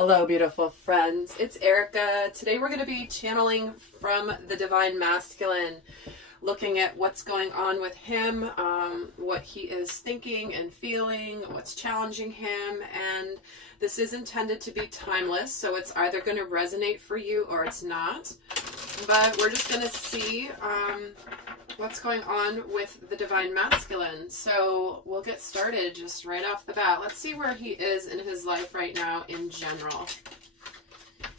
Hello, beautiful friends. It's Erika. Today we're going to be channeling from the Divine Masculine, looking at what's going on with him, what he is thinking and feeling, what's challenging him, and this is intended to be timeless, so it's either going to resonate for you or it's not. But we're just going to see what's going on with the Divine Masculine. So we'll get started just right off the bat. Let's see where he is in his life right now in general.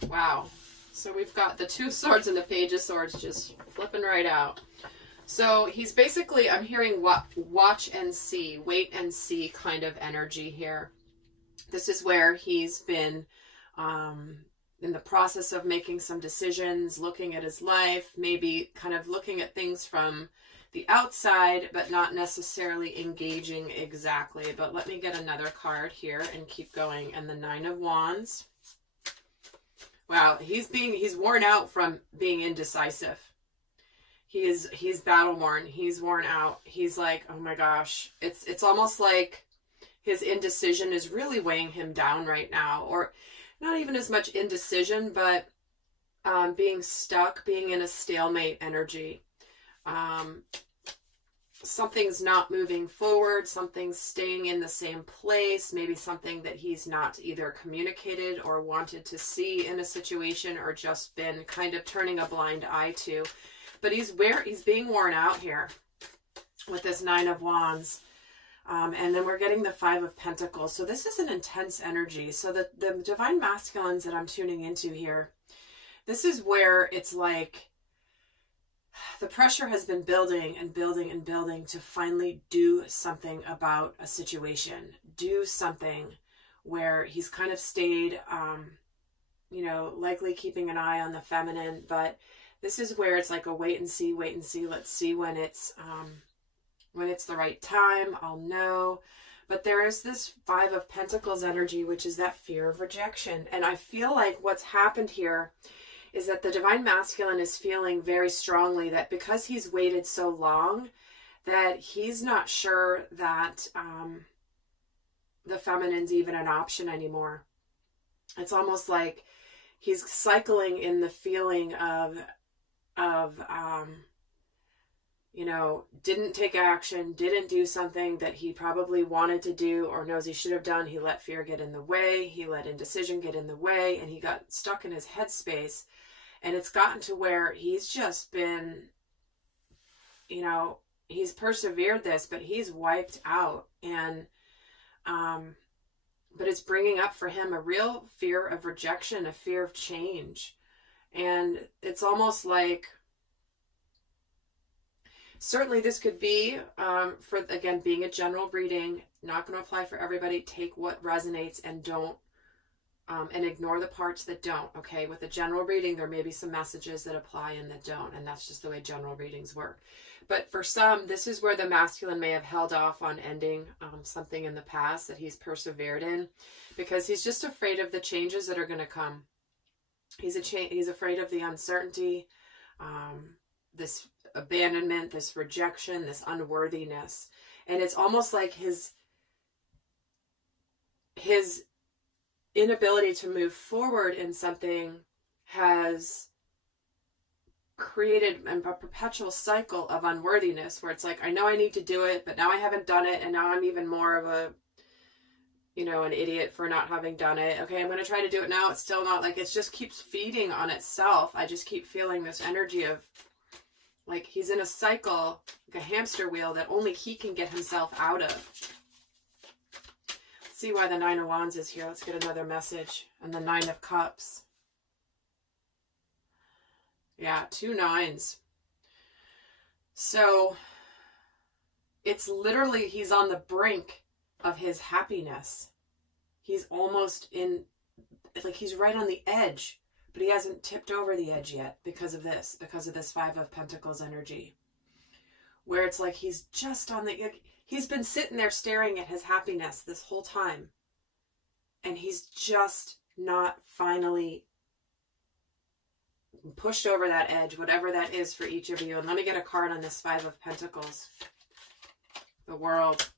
Wow. So we've got the Two of Swords and the Page of Swords just flipping right out. So he's basically, I'm hearing watch and see, wait and see kind of energy here. This is where he's been in the process of making some decisions, looking at his life, maybe kind of looking at things from the outside, but not necessarily engaging exactly. But let me get another card here and keep going. And the Nine of Wands. Wow, he's worn out from being indecisive. He's battle worn. He's worn out. He's like, oh my gosh. It's almost like his indecision is really weighing him down right now. Or not even as much indecision, but being stuck, being in a stalemate energy. Something's not moving forward. Something's staying in the same place. Maybe something that he's not either communicated or wanted to see in a situation, or just been kind of turning a blind eye to. But he's being worn out here with this Nine of Wands. And then we're getting the Five of Pentacles. So this is an intense energy. So the Divine Masculines that I'm tuning into here, this is where it's like the pressure has been building and building and building to finally do something about a situation. Do something where he's kind of stayed, you know, likely keeping an eye on the feminine. But this is where it's like a wait and see, wait and see. Let's see when it's the right time, I'll know. But there is this Five of Pentacles energy, which is that fear of rejection. And I feel like what's happened here is that the Divine Masculine is feeling very strongly that because he's waited so long, that he's not sure that the feminine's even an option anymore. It's almost like he's cycling in the feeling of you know, didn't take action, didn't do something that he probably wanted to do or knows he should have done. He let fear get in the way. He let indecision get in the way, and he got stuck in his headspace. And it's gotten to where he's just been, you know, he's persevered this, but he's wiped out. And, but it's bringing up for him a real fear of rejection, a fear of change. And it's almost like, certainly this could be, for, again, being a general reading, not going to apply for everybody. Take what resonates and don't, and ignore the parts that don't, okay? With a general reading, there may be some messages that apply and that don't, and that's just the way general readings work. But for some, this is where the masculine may have held off on ending something in the past that he's persevered in, because he's just afraid of the changes that are going to come. He's afraid of the uncertainty, this abandonment, this rejection, this unworthiness. And it's almost like his inability to move forward in something has created a perpetual cycle of unworthiness, where it's like, I know I need to do it, but now I haven't done it, and now I'm even more of a, you know, an idiot for not having done it. Okay, I'm going to try to do it now. It's still not, like, it just keeps feeding on itself. I just keep feeling this energy of, like, he's in a cycle, like a hamster wheel that only he can get himself out of. Let's see why the Nine of Wands is here. Let's get another message. And the Nine of Cups. Yeah, 2 nines. So it's literally, he's on the brink of his happiness. He's almost in, like, he's right on the edge. But he hasn't tipped over the edge yet because of this Five of Pentacles energy. Where it's like he's just on the, like, he's been sitting there staring at his happiness this whole time. And he's just not finally pushed over that edge, whatever that is for each of you. And let me get a card on this Five of Pentacles. The World.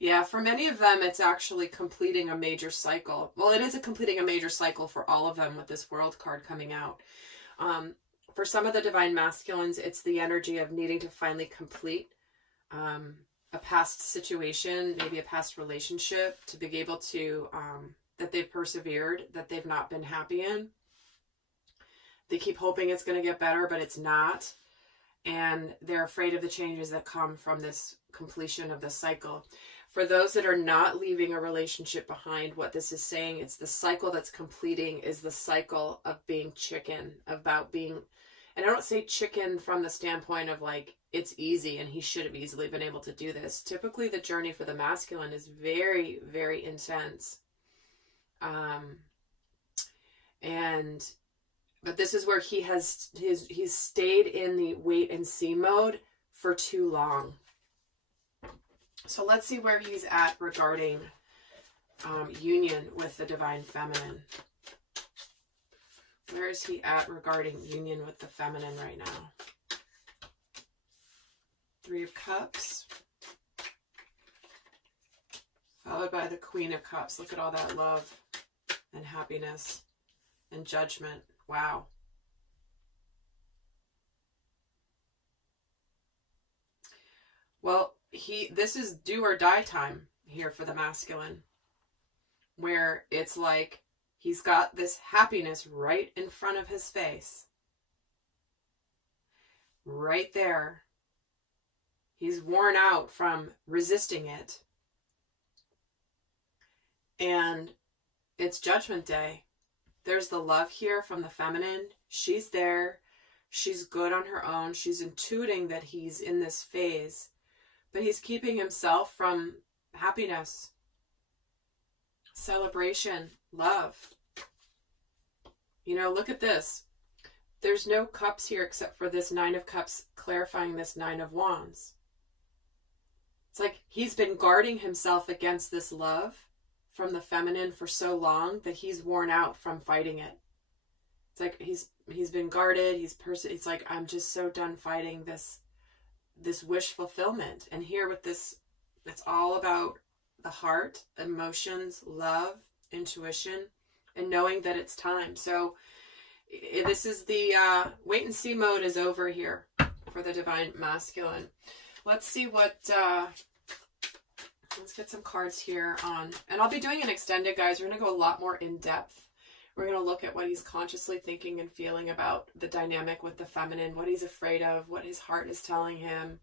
Yeah, for many of them, it's actually completing a major cycle. Well, it is completing a major cycle for all of them with this World card coming out. For some of the divine masculines, it's the energy of needing to finally complete a past situation, maybe a past relationship, to be able to, that they've persevered, that they've not been happy in. They keep hoping it's going to get better, but it's not. And they're afraid of the changes that come from this completion of the cycle. For those that are not leaving a relationship behind, what this is saying, it's the cycle that's completing is the cycle of being chicken, about being, and I don't say chicken from the standpoint of like, it's easy and he should have easily been able to do this. Typically the journey for the masculine is very, very intense. But this is where he's stayed in the wait and see mode for too long. So let's see where he's at regarding union with the divine feminine. Where is he at regarding union with the feminine right now? 3 of Cups. Followed by the Queen of Cups. Look at all that love and happiness and judgment. Wow. Well, this is do or die time here for the masculine, where it's like he's got this happiness right in front of his face. Right there. He's worn out from resisting it. And it's Judgment Day. There's the love here from the feminine. She's there. She's good on her own. She's intuiting that he's in this phase. But he's keeping himself from happiness, celebration, love. You know, look at this. There's no cups here except for this 9 of Cups clarifying this 9 of Wands. It's like he's been guarding himself against this love from the feminine for so long that he's worn out from fighting it. It's like he's been guarded. It's like, I'm just so done fighting this wish fulfillment. And here with this, it's all about the heart, emotions, love, intuition, and knowing that it's time. So this is the wait and see mode is over here for the divine masculine. Let's see what, let's get some cards here on, and I'll be doing an extended, guys. We're going to go a lot more in depth. We're going to look at what he's consciously thinking and feeling about the dynamic with the feminine, what he's afraid of, what his heart is telling him,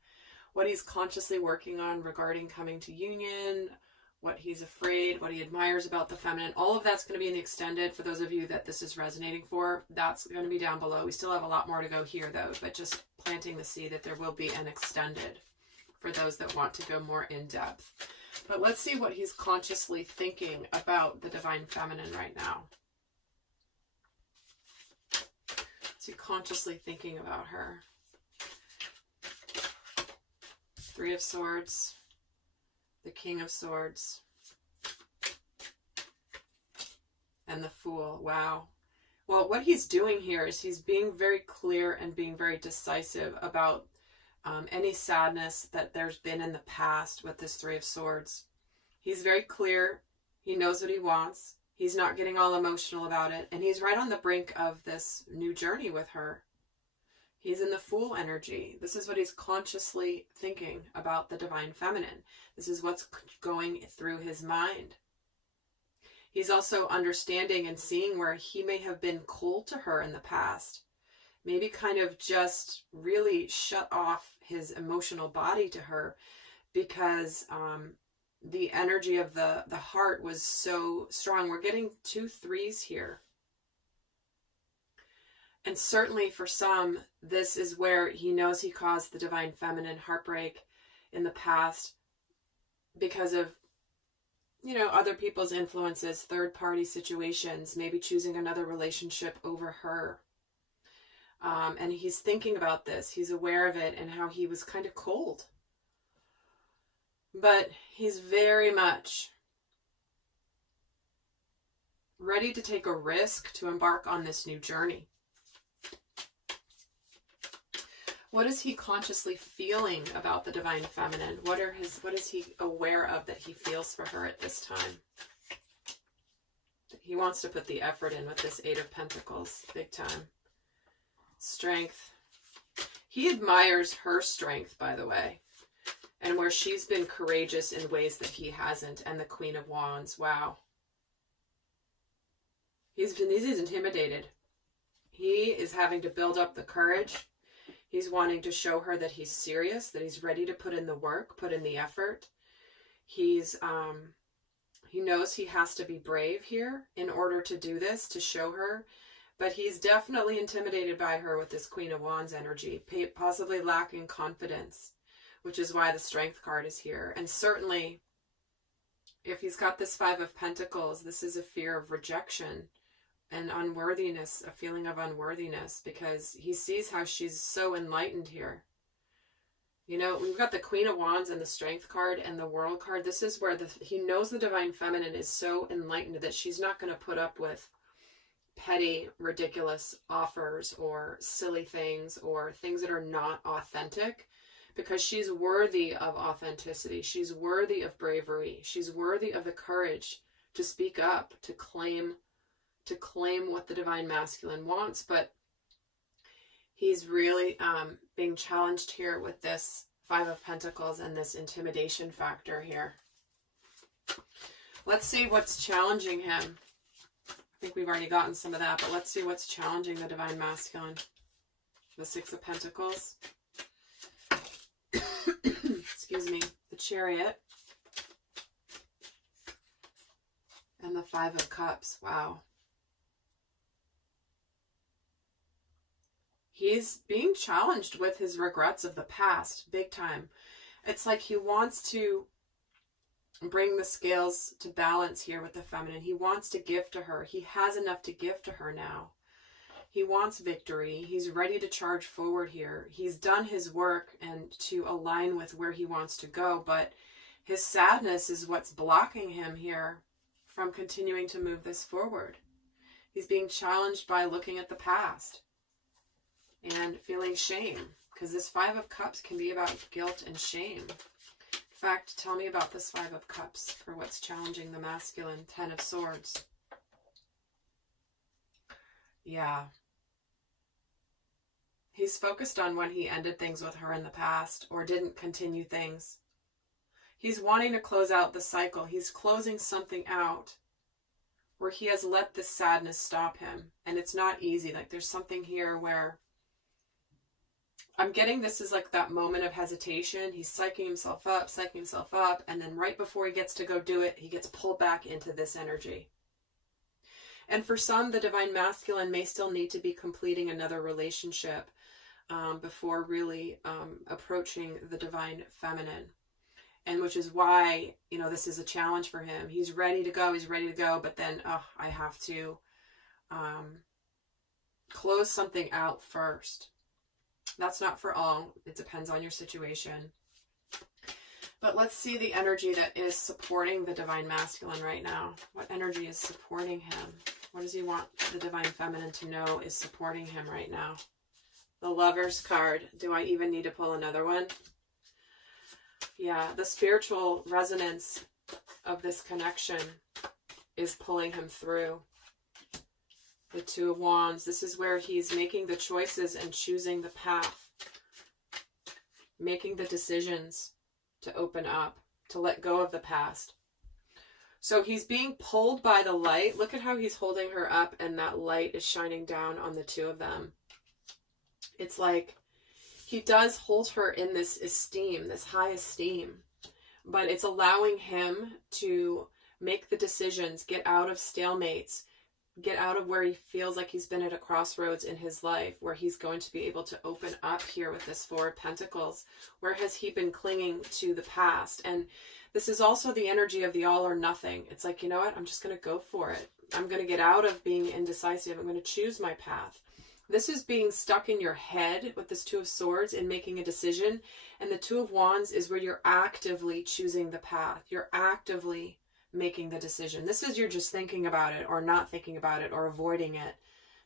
what he's consciously working on regarding coming to union, what he's afraid, what he admires about the feminine. All of that's going to be in the extended. For those of you that this is resonating for, that's going to be down below. We still have a lot more to go here, though, but just planting the seed that there will be an extended for those that want to go more in depth. But let's see what he's consciously thinking about the divine feminine right now. What's he consciously thinking about her? 3 of Swords, the King of Swords, and the Fool. Wow. Well, what he's doing here is he's being very clear and being very decisive about any sadness that there's been in the past with this 3 of Swords. He's very clear. He knows what he wants. He's not getting all emotional about it. And he's right on the brink of this new journey with her. He's in the Fool energy. This is what he's consciously thinking about the divine feminine. This is what's going through his mind. He's also understanding and seeing where he may have been cold to her in the past. Maybe kind of just really shut off his emotional body to her because the energy of the heart was so strong. We're getting 2 3s here. And certainly for some, this is where he knows he caused the divine feminine heartbreak in the past because of, you know, other people's influences, third-party situations, maybe choosing another relationship over her. And he's thinking about this. He's aware of it and how he was kind of cold. But he's very much ready to take a risk to embark on this new journey. What is he consciously feeling about the divine feminine? What is he aware of that he feels for her at this time? He wants to put the effort in with this Eight of Pentacles, big time. Strength. He admires her strength, by the way, and where she's been courageous in ways that he hasn't. And the Queen of Wands, wow. He's intimidated. He is having to build up the courage. He's wanting to show her that he's serious, that he's ready to put in the work, put in the effort. He knows he has to be brave here in order to do this, to show her. But he's definitely intimidated by her with this Queen of Wands energy, possibly lacking confidence, which is why the Strength card is here. And certainly, if he's got this Five of Pentacles, this is a fear of rejection and unworthiness, a feeling of unworthiness, because he sees how she's so enlightened here. You know, we've got the Queen of Wands and the Strength card and the World card. This is where he knows the divine feminine is so enlightened that she's not going to put up with petty, ridiculous offers or silly things or things that are not authentic, because she's worthy of authenticity. She's worthy of bravery. She's worthy of the courage to speak up, to claim what the divine masculine wants. But he's really being challenged here with this Five of Pentacles and this intimidation factor here. Let's see what's challenging him. I think we've already gotten some of that, but let's see what's challenging the divine masculine. The Six of Pentacles. Excuse me. The Chariot. And the Five of Cups. Wow. He's being challenged with his regrets of the past, big time. It's like he wants to bring the scales to balance here with the feminine. He wants to give to her. He has enough to give to her now. He wants victory. He's ready to charge forward here. He's done his work and to align with where he wants to go, but his sadness is what's blocking him here from continuing to move this forward. He's being challenged by looking at the past and feeling shame, because this Five of Cups can be about guilt and shame. In fact, tell me about this Five of Cups for what's challenging the masculine. Ten of Swords. Yeah. He's focused on when he ended things with her in the past or didn't continue things. He's wanting to close out the cycle. He's closing something out where he has let this sadness stop him. And it's not easy. Like, there's something here where I'm getting this is like that moment of hesitation. He's psyching himself up, and then right before he gets to go do it, he gets pulled back into this energy. And for some, the divine masculine may still need to be completing another relationship before really approaching the divine feminine. And which is why, you know, this is a challenge for him. He's ready to go, but then, I have to close something out first. That's not for all. It depends on your situation. But let's see the energy that is supporting the divine masculine right now. What energy is supporting him? What does he want the divine feminine to know is supporting him right now? The Lover's card. Do I even need to pull another one? Yeah, the spiritual resonance of this connection is pulling him through. The Two of Wands. This is where he's making the choices and choosing the path. Making the decisions to open up, to let go of the past. So he's being pulled by the light. Look at how he's holding her up and that light is shining down on the two of them. It's like he does hold her in this esteem, this high esteem, but it's allowing him to make the decisions, get out of stalemates, get out of where he feels like he's been at a crossroads in his life, where he's going to be able to open up here with this Four of Pentacles. Where has he been clinging to the past? And this is also the energy of the all or nothing. It's like, you know what? I'm just going to go for it. I'm going to get out of being indecisive. I'm going to choose my path. This is being stuck in your head with this Two of Swords and making a decision. And the Two of Wands is where you're actively choosing the path. You're actively making the decision. This is you're just thinking about it or not thinking about it or avoiding it.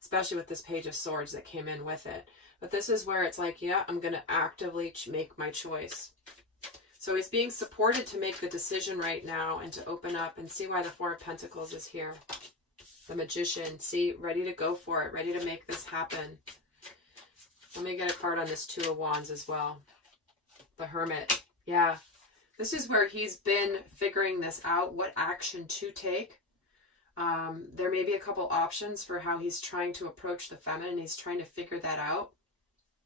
especially with this Page of Swords that came in with it. But this is where it's like, yeah, I'm going to actively make my choice. So he's being supported to make the decision right now and to open up, and see why the Four of Pentacles is here. The Magician, see, ready to go for it, ready to make this happen. Let me get a card on this Two of Wands as well. The Hermit. Yeah. This is where he's been figuring this out, what action to take. There may be a couple options for how he's trying to approach the feminine. He's trying to figure that out.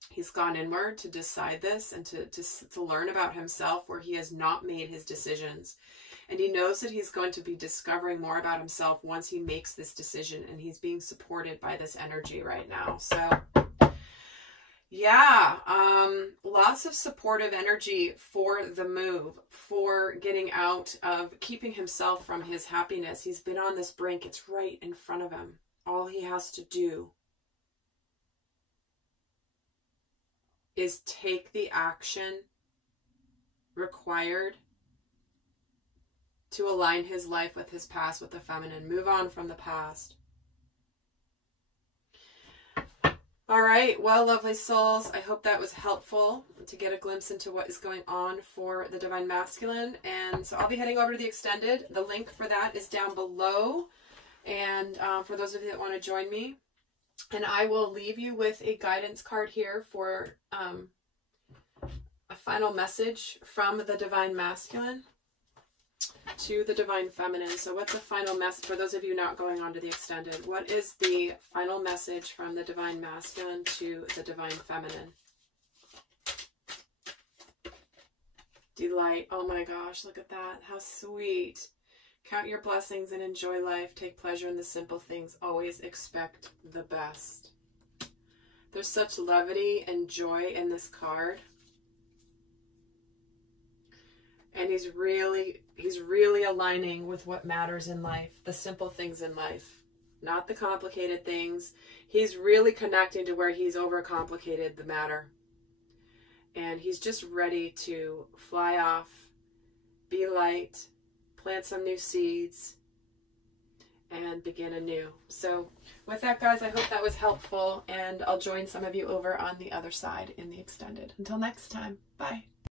He's gone inward to decide this and to learn about himself, where he has not made his decisions. And he knows that he's going to be discovering more about himself once he makes this decision, and he's being supported by this energy right now. So yeah, lots of supportive energy for the move, for getting out of keeping himself from his happiness. He's been on this brink. It's right in front of him. All he has to do is take the action required to align his life with his past, with the feminine. Move on from the past. All right, well, lovely souls, I hope that was helpful to get a glimpse into what is going on for the Divine Masculine. And so I'll be heading over to the extended. The link for that is down below. And for those of you that want to join me, and I will leave you with a guidance card here for a final message from the Divine Masculine to the Divine Feminine. So what's the final message for those of you not going on to the extended? What is the final message from the Divine Masculine to the Divine Feminine? Delight. Oh my gosh, look at that. How sweet. Count your blessings and enjoy life. Take pleasure in the simple things. Always expect the best. There's such levity and joy in this card. And he's really aligning with what matters in life, the simple things in life, not the complicated things. He's really connecting to where he's overcomplicated the matter. And he's just ready to fly off, be light, plant some new seeds, and begin anew. So with that, guys, I hope that was helpful, and I'll join some of you over on the other side in the extended. Until next time, bye.